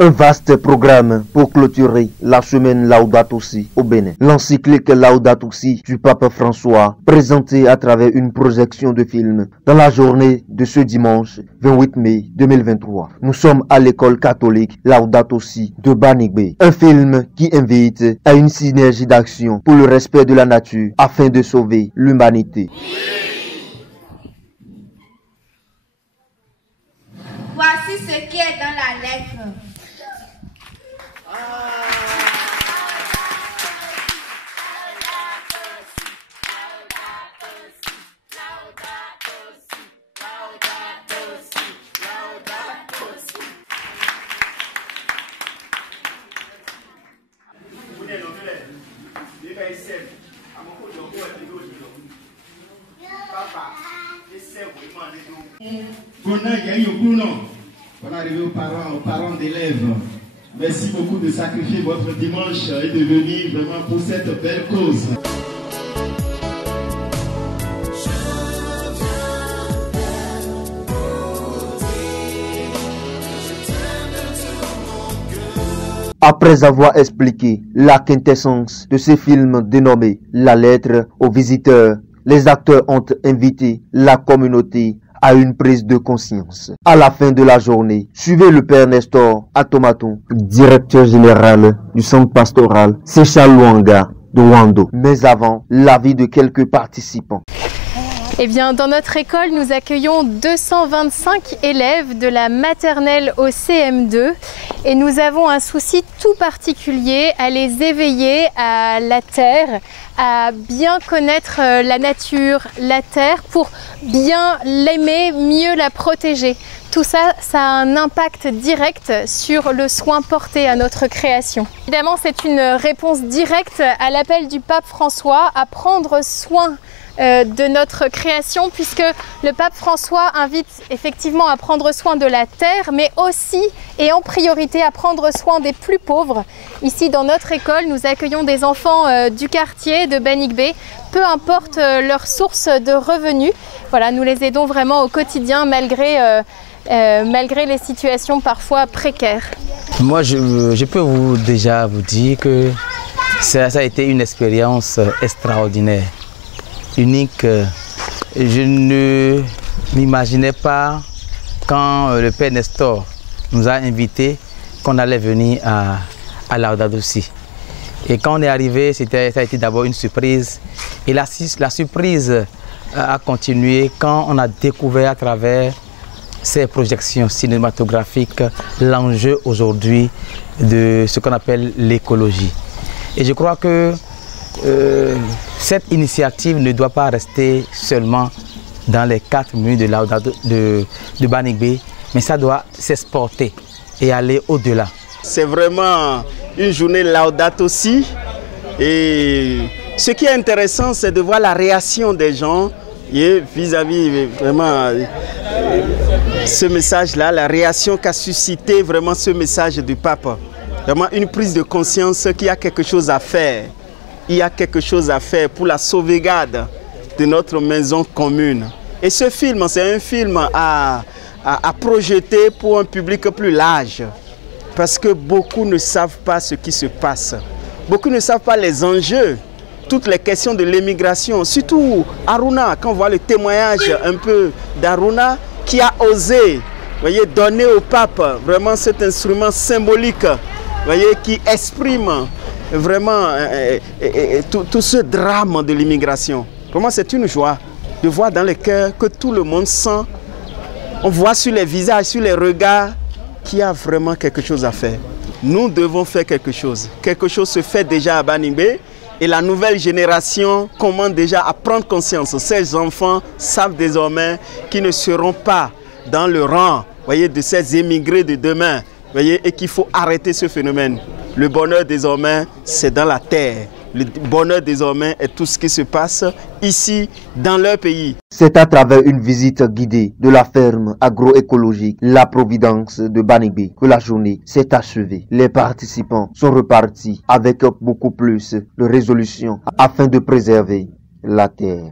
Un vaste programme pour clôturer la semaine Laudato Si au Bénin. L'encyclique Laudato Si du pape François, présentée à travers une projection de film dans la journée de ce dimanche 28 mai 2023. Nous sommes à l'école catholique Laudato Si de Banigbe. Un film qui invite à une synergie d'action pour le respect de la nature afin de sauver l'humanité. Voici ce qui est dans la lettre. On est arrivé aux parents d'élèves. Merci beaucoup de sacrifier votre dimanche et de venir vraiment pour cette belle cause. Après avoir expliqué la quintessence de ce film dénommé La lettre aux visiteurs, les acteurs ont invité la communauté à une prise de conscience. À la fin de la journée, suivez le Père Nestor Atomaton, directeur général du centre pastoral Séchal Luanga de Wando. Mais avant, l'avis de quelques participants. Eh bien, dans notre école, nous accueillons 225 élèves de la maternelle au CM2 et nous avons un souci tout particulier à les éveiller à la terre, à bien connaître la nature, la terre, pour bien l'aimer, mieux la protéger. Tout ça, ça a un impact direct sur le soin porté à notre création. Évidemment, c'est une réponse directe à l'appel du pape François à prendre soin de notre création, puisque le pape François invite effectivement à prendre soin de la terre, mais aussi et en priorité à prendre soin des plus pauvres. Ici dans notre école, nous accueillons des enfants du quartier de Banigbe, peu importe leur source de revenus. Voilà, nous les aidons vraiment au quotidien malgré les situations parfois précaires. Moi, je peux déjà vous dire que ça a été une expérience extraordinaire, unique. Je ne m'imaginais pas quand le Père Nestor nous a invités qu'on allait venir à Laudato Si. Et quand on est arrivé, ça a été d'abord une surprise. Et la surprise a continué quand on a découvert à travers ces projections cinématographiques l'enjeu aujourd'hui de ce qu'on appelle l'écologie. Et je crois que cette initiative ne doit pas rester seulement dans les 4 minutes de Banigbe, mais ça doit s'exporter et aller au-delà. C'est vraiment une journée Laudato Si. Et ce qui est intéressant, c'est de voir la réaction des gens vis-à-vis vraiment ce message-là, la réaction qu'a suscité vraiment ce message du pape. Vraiment une prise de conscience qu'il y a quelque chose à faire. Il y a quelque chose à faire pour la sauvegarde de notre maison commune. Et ce film, c'est un film à projeter pour un public plus large. Parce que beaucoup ne savent pas ce qui se passe. Beaucoup ne savent pas les enjeux, toutes les questions de l'immigration. Surtout Aruna, quand on voit le témoignage un peu d'Aruna qui a osé, voyez, donner au pape vraiment cet instrument symbolique, voyez, qui exprime vraiment tout ce drame de l'immigration. Pour moi, c'est une joie de voir dans les cœurs que tout le monde sent. On voit sur les visages, sur les regards, qu'il y a vraiment quelque chose à faire. Nous devons faire quelque chose. Quelque chose se fait déjà à Banigbe et la nouvelle génération commence déjà à prendre conscience. Ces enfants savent désormais qu'ils ne seront pas dans le rang, voyez, de ces émigrés de demain, voyez, et qu'il faut arrêter ce phénomène. Le bonheur désormais, c'est dans la terre. Le bonheur désormais est tout ce qui se passe ici, dans leur pays. C'est à travers une visite guidée de la ferme agroécologique La Providence de Banigbe que la journée s'est achevée. Les participants sont repartis avec beaucoup plus de résolution afin de préserver la terre.